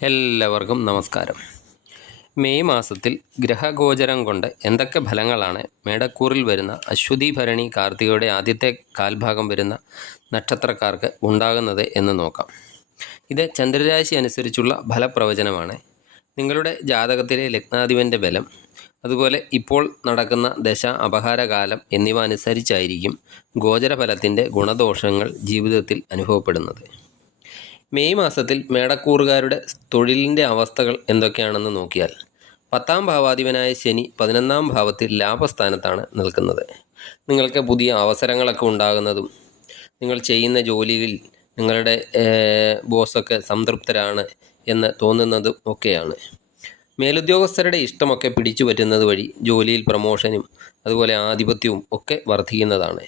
എല്ലാവർക്കും നമസ്കാരം. മെയ് മാസത്തിൽ ഗ്രഹഗോചരം കൊണ്ട് എന്തൊക്കെ ഫലങ്ങളാണ് മേടക്കൂറിൽ വരുന്ന അശ്വതി ഭരണി കാർത്തികയുടെ ആദ്യത്തെ കാൽഭാഗം വരുന്ന നക്ഷത്രക്കാർക്ക് ഉണ്ടാകുന്നത് എന്ന് നോക്കാം. ഇത് ചന്ദ്രരാശി അനുസരിച്ചുള്ള ഫലപ്രവചനമാണ്. നിങ്ങളുടെ ജാതകത്തിലെ ലഗ്നാധിപൻ്റെ ബലം, അതുപോലെ ഇപ്പോൾ നടക്കുന്ന ദശ, അപഹാരകാലം എന്നിവ അനുസരിച്ചായിരിക്കും ഗോചരഫലത്തിൻ്റെ ഗുണദോഷങ്ങൾ ജീവിതത്തിൽ അനുഭവപ്പെടുന്നത്. മെയ് മാസത്തിൽ മേടക്കൂറുകാരുടെ തൊഴിലിൻ്റെ അവസ്ഥകൾ എന്തൊക്കെയാണെന്ന് നോക്കിയാൽ, 10ാം ഭാവാധിപനായ ശനി 11ാം ഭാവത്തിൽ ലാഭസ്ഥാനത്താണ് നിൽക്കുന്നത്. നിങ്ങൾക്ക് പുതിയ അവസരങ്ങളൊക്കെ ഉണ്ടാകുന്നതും നിങ്ങൾ ചെയ്യുന്ന ജോലിയിൽ നിങ്ങളുടെ ബോസൊക്കെ സംതൃപ്തരാണ് എന്ന് തോന്നുന്നതും ഒക്കെയാണ്. മേലുദ്യോഗസ്ഥരുടെ ഇഷ്ടമൊക്കെ പിടിച്ചു പറ്റുന്നത് വഴി ജോലിയിൽ പ്രമോഷനും അതുപോലെ ആധിപത്യവും ഒക്കെ വർദ്ധിക്കുന്നതാണ്.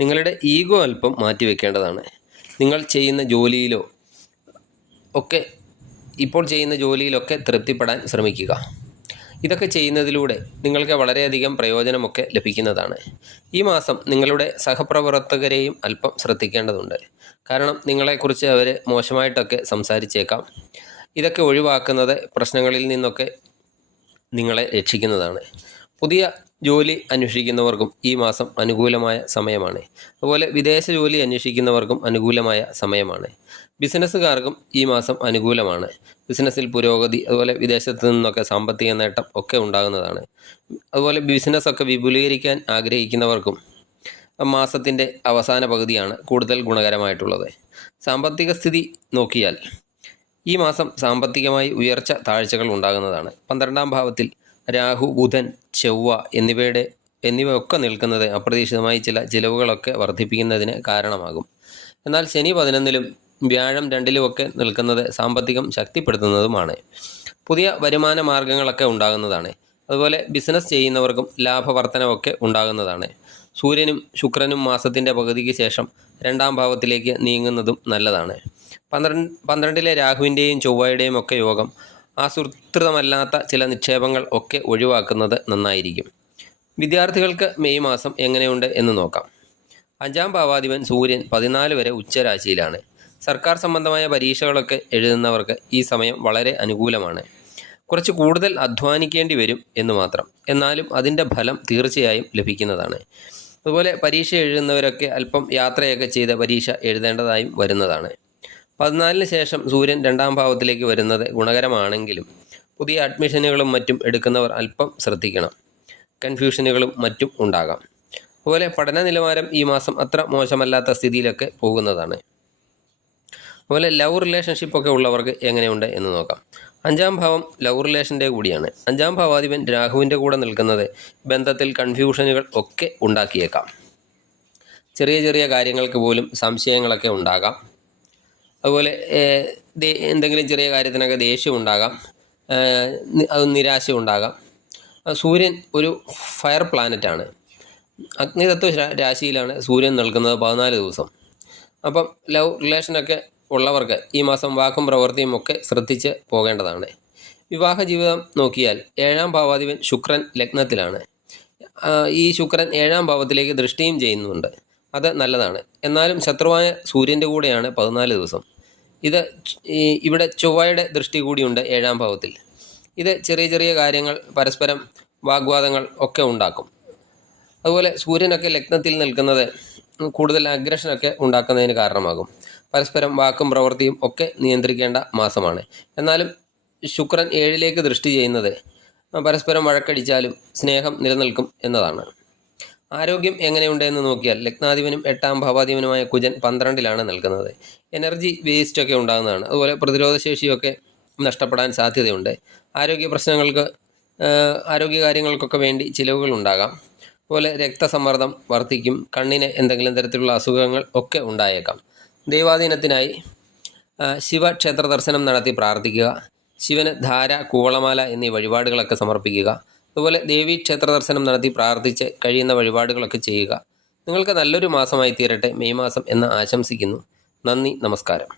നിങ്ങളുടെ ഈഗോ അല്പം മാറ്റിവെക്കേണ്ടതാണ്. നിങ്ങൾ ചെയ്യുന്ന ജോലിയിലോ ഇപ്പോൾ ചെയ്യുന്ന ജോലിയിലൊക്കെ തൃപ്തിപ്പെടാൻ ശ്രമിക്കുക. ഇതൊക്കെ ചെയ്യുന്നതിലൂടെ നിങ്ങൾക്ക് വളരെയധികം പ്രയോജനമൊക്കെ ലഭിക്കുന്നതാണ്. ഈ മാസം നിങ്ങളുടെ സഹപ്രവർത്തകരെയും അല്പം ശ്രദ്ധിക്കേണ്ടതുണ്ട്. കാരണം നിങ്ങളെക്കുറിച്ച് അവർ മോശമായിട്ടൊക്കെ സംസാരിച്ചേക്കാം. ഇതൊക്കെ ഒഴിവാക്കുന്നത് പ്രശ്നങ്ങളിൽ നിന്നൊക്കെ നിങ്ങളെ രക്ഷിക്കുന്നതാണ്. പുതിയ ജോലി അന്വേഷിക്കുന്നവർക്കും ഈ മാസം അനുകൂലമായ സമയമാണ്. അതുപോലെ വിദേശ ജോലി അന്വേഷിക്കുന്നവർക്കും അനുകൂലമായ സമയമാണ്. ബിസിനസ്സുകാർക്കും ഈ മാസം അനുകൂലമാണ്. ബിസിനസ്സിൽ പുരോഗതി, അതുപോലെ വിദേശത്ത് നിന്നൊക്കെ സാമ്പത്തിക നേട്ടം ഒക്കെ ഉണ്ടാകുന്നതാണ്. അതുപോലെ ബിസിനസ്സൊക്കെ വിപുലീകരിക്കാൻ ആഗ്രഹിക്കുന്നവർക്കും മാസത്തിൻ്റെ അവസാന പകുതിയാണ് കൂടുതൽ ഗുണകരമായിട്ടുള്ളത്. സാമ്പത്തിക സ്ഥിതി നോക്കിയാൽ ഈ മാസം സാമ്പത്തികമായി ഉയർച്ച താഴ്ചകൾ ഉണ്ടാകുന്നതാണ്. 12ാം ഭാവത്തിൽ രാഹു, ബുധൻ, ചൊവ്വ എന്നിവയൊക്കെ നിൽക്കുന്നത് അപ്രതീക്ഷിതമായി ചില ചിലവുകളൊക്കെ വർദ്ധിപ്പിക്കുന്നതിന് കാരണമാകും. എന്നാൽ ശനി 11ലും വ്യാഴം 2ലുമൊക്കെ നിൽക്കുന്നത് സാമ്പത്തികം ശക്തിപ്പെടുത്തുന്നതുമാണ്. പുതിയ വരുമാന മാർഗങ്ങളൊക്കെ ഉണ്ടാകുന്നതാണ്. അതുപോലെ ബിസിനസ് ചെയ്യുന്നവർക്കും ലാഭവർധനവൊക്കെ ഉണ്ടാകുന്നതാണ്. സൂര്യനും ശുക്രനും മാസത്തിൻ്റെ പകുതിക്ക് ശേഷം 2ാം ഭാവത്തിലേക്ക് നീങ്ങുന്നതും നല്ലതാണ്. 12ലെ രാഹുവിൻ്റെയും ചൊവ്വയുടെയും ഒക്കെ യോഗം ആസൂത്രിതമല്ലാത്ത ചില നിക്ഷേപങ്ങൾ ഒക്കെ ഒഴിവാക്കുന്നത് നന്നായിരിക്കും. വിദ്യാർത്ഥികൾക്ക് മെയ് മാസം എങ്ങനെയുണ്ട് എന്ന് നോക്കാം. 5ാം ഭാവാധിപൻ സൂര്യൻ 14 വരെ ഉച്ചരാശിയിലാണ്. സർക്കാർ സംബന്ധമായ പരീക്ഷകളൊക്കെ എഴുതുന്നവർക്ക് ഈ സമയം വളരെ അനുകൂലമാണ്. കുറച്ച് കൂടുതൽ അധ്വാനിക്കേണ്ടി വരും എന്ന് മാത്രം. എന്നാലും അതിൻ്റെ ഫലം തീർച്ചയായും ലഭിക്കുന്നതാണ്. അതുപോലെ പരീക്ഷ എഴുതുന്നവരൊക്കെ അല്പം യാത്രയൊക്കെ ചെയ്ത് പരീക്ഷ എഴുതേണ്ടതായും വരുന്നതാണ്. 14ന് ശേഷം സൂര്യൻ 2ാം ഭാവത്തിലേക്ക് വരുന്നത് ഗുണകരമാണെങ്കിലും പുതിയ അഡ്മിഷനുകളും മറ്റും എടുക്കുന്നവർ അല്പം ശ്രദ്ധിക്കണം. കൺഫ്യൂഷനുകളും മറ്റും ഉണ്ടാകാം. അതുപോലെ പഠന നിലവാരം ഈ മാസം അത്ര മോശമല്ലാത്ത സ്ഥിതിയിലൊക്കെ പോകുന്നതാണ്. അതുപോലെ ലവ് റിലേഷൻഷിപ്പൊക്കെ ഉള്ളവർക്ക് എങ്ങനെയുണ്ട് എന്ന് നോക്കാം. 5ാം ഭാവം ലവ് റിലേഷൻ്റെ കൂടിയാണ്. 5ാം ഭാവാധിപൻ രാഹുവിൻ്റെ കൂടെ നിൽക്കുന്നത് ബന്ധത്തിൽ കൺഫ്യൂഷനുകൾ ഒക്കെ ഉണ്ടാക്കിയേക്കാം. ചെറിയ ചെറിയ കാര്യങ്ങൾക്ക് പോലും സംശയങ്ങളൊക്കെ ഉണ്ടാകാം. അതുപോലെ എന്തെങ്കിലും ചെറിയ കാര്യത്തിനൊക്കെ ദേഷ്യം ഉണ്ടാകാം, അത് നിരാശ ഉണ്ടാകാം. സൂര്യൻ ഒരു ഫയർ പ്ലാനറ്റാണ്. അഗ്നിതത്വ രാശിയിലാണ് സൂര്യൻ നിൽക്കുന്നത് 14 ദിവസം. അപ്പം ലവ് റിലേഷനൊക്കെ ഉള്ളവർക്ക് ഈ മാസം വാക്കും പ്രവൃത്തിയും ഒക്കെ ശ്രദ്ധിച്ച് പോകേണ്ടതാണ്. വിവാഹ ജീവിതം നോക്കിയാൽ 7ാം ഭാവാധിപൻ ശുക്രൻ ലഗ്നത്തിലാണ്. ഈ ശുക്രൻ 7ാം ഭാവത്തിലേക്ക് ദൃഷ്ടിയും ചെയ്യുന്നുണ്ട്. അത് നല്ലതാണ്. എന്നാലും ശത്രുവായ സൂര്യൻ്റെ കൂടെയാണ് 14 ദിവസം. ഇവിടെ ചൊവ്വയുടെ ദൃഷ്ടി കൂടിയുണ്ട് 7ാം ഭാവത്തിൽ. ഇത് ചെറിയ ചെറിയ കാര്യങ്ങൾ, പരസ്പരം വാഗ്വാദങ്ങൾ ഒക്കെ ഉണ്ടാക്കും. അതുപോലെ സൂര്യനൊക്കെ ലഗ്നത്തിൽ നിൽക്കുന്നത് കൂടുതൽ അഗ്രഷനൊക്കെ ഉണ്ടാക്കുന്നതിന് കാരണമാകും. പരസ്പരം വാക്കും പ്രവൃത്തിയും ഒക്കെ നിയന്ത്രിക്കേണ്ട മാസമാണ്. എന്നാലും ശുക്രൻ 7ലേക്ക് ദൃഷ്ടി ചെയ്യുന്നത് പരസ്പരം വഴക്കടിച്ചാലും സ്നേഹം നിലനിൽക്കും എന്നതാണ്. ആരോഗ്യം എങ്ങനെയുണ്ട് എന്ന് നോക്കിയാൽ ലഗ്നാധിപനും 8ാം ഭാവാധിപനുമായ കുജൻ 12ലാണ് നിൽക്കുന്നത്. എനർജി വേസ്റ്റൊക്കെ ഉണ്ടാകുന്നതാണ്. അതുപോലെ പ്രതിരോധശേഷിയൊക്കെ നഷ്ടപ്പെടാൻ സാധ്യതയുണ്ട്. ആരോഗ്യകാര്യങ്ങൾക്കൊക്കെ വേണ്ടി ചിലവുകൾ ഉണ്ടാകാം. അതുപോലെ രക്തസമ്മർദ്ദം വർദ്ധിക്കും. കണ്ണിന് എന്തെങ്കിലും തരത്തിലുള്ള അസുഖങ്ങൾ ഒക്കെ ഉണ്ടായേക്കാം. ദൈവാധീനത്തിനായി ശിവക്ഷേത്ര ദർശനം നടത്തി പ്രാർത്ഥിക്കുക. ശിവന് ധാര, കൂവളമാല എന്നീ വഴിപാടുകളൊക്കെ സമർപ്പിക്കുക. അതുപോലെ ദേവീ ക്ഷേത്ര ദർശനം നടത്തി പ്രാർത്ഥിച്ച് കഴിയുന്ന വഴിപാടുകളൊക്കെ ചെയ്യുക. നിങ്ങൾക്ക് നല്ലൊരു മാസമായി തീരട്ടെ മെയ് മാസം എന്ന് ആശംസിക്കുന്നു. നന്ദി, നമസ്കാരം.